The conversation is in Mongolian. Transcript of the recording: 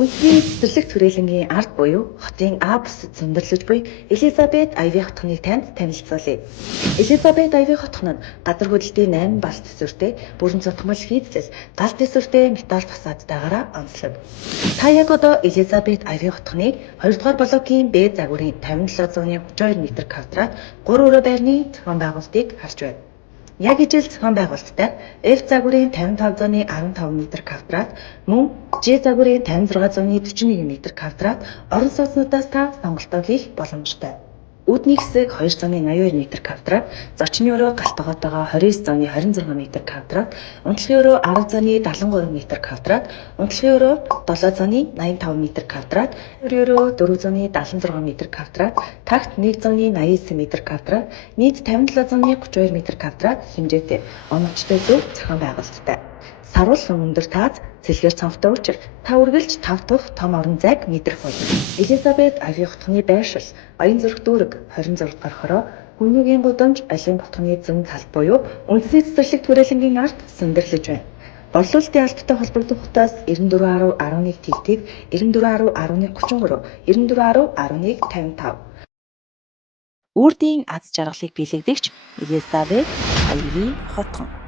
Үндэсний цэцэрлэг түрээлэнгийн ард буюу хотын А бүсэд зөндөрлөж буй Элизабет Айви хотхоныг танд танилцуулъя. Элизабет Айви хотхон нь газар хөдлөлтийн 8 балт төсвөртэй бүрэн цотгмол хийцлэл галт төсвөртэй металл фасадтайгаараа онцлог. Та яг одоо Элизабет Айви хотхоныг 2 дугаар блокийн Б загварын 5732 м2-т 3 өрөө байрны зохион байгуулалтыг харж байна. Яг ижил зохион байгуулалттай F загварын 5515 м2-т мөн G загварын 5641 м2-т орон сууцнуудаас та сонголтоо хийх боломжтой. Үүдний хэсэг 282 м2-т, зочны өрөө галт тогоотойгоо 2926 м2-т, унтлагын өрөө 1073 м2-т, унтлагын өрөө 785 м2-т, өрөө 476 м2-т, тагт 189 м2-т, нийт 5732 м2-т хэмжээтэй оновчтой зөв зохион байгуулалттай. Саруулсан өндөр таац цэлгээр цонхтой учир та үргэлж 5 дахь том орон зайг мэдрэх болно. Элизабет Айви хотхоны байршил Баян зүрх дүүрэг 26 дугаар хороо Хүннүгийн гудамж Алин хотхоны зүүн талд буюу үндэсний цэцэрлэг түрээлэнгийн ард зөндөрлөж байна. Борлуулалтын албатай холбогдох хотоос 94.11 тэгтэг 94.1133 94.1155 Үрдийн аз жаргалыг биелэгдэгч Элизабет Айви хотхон.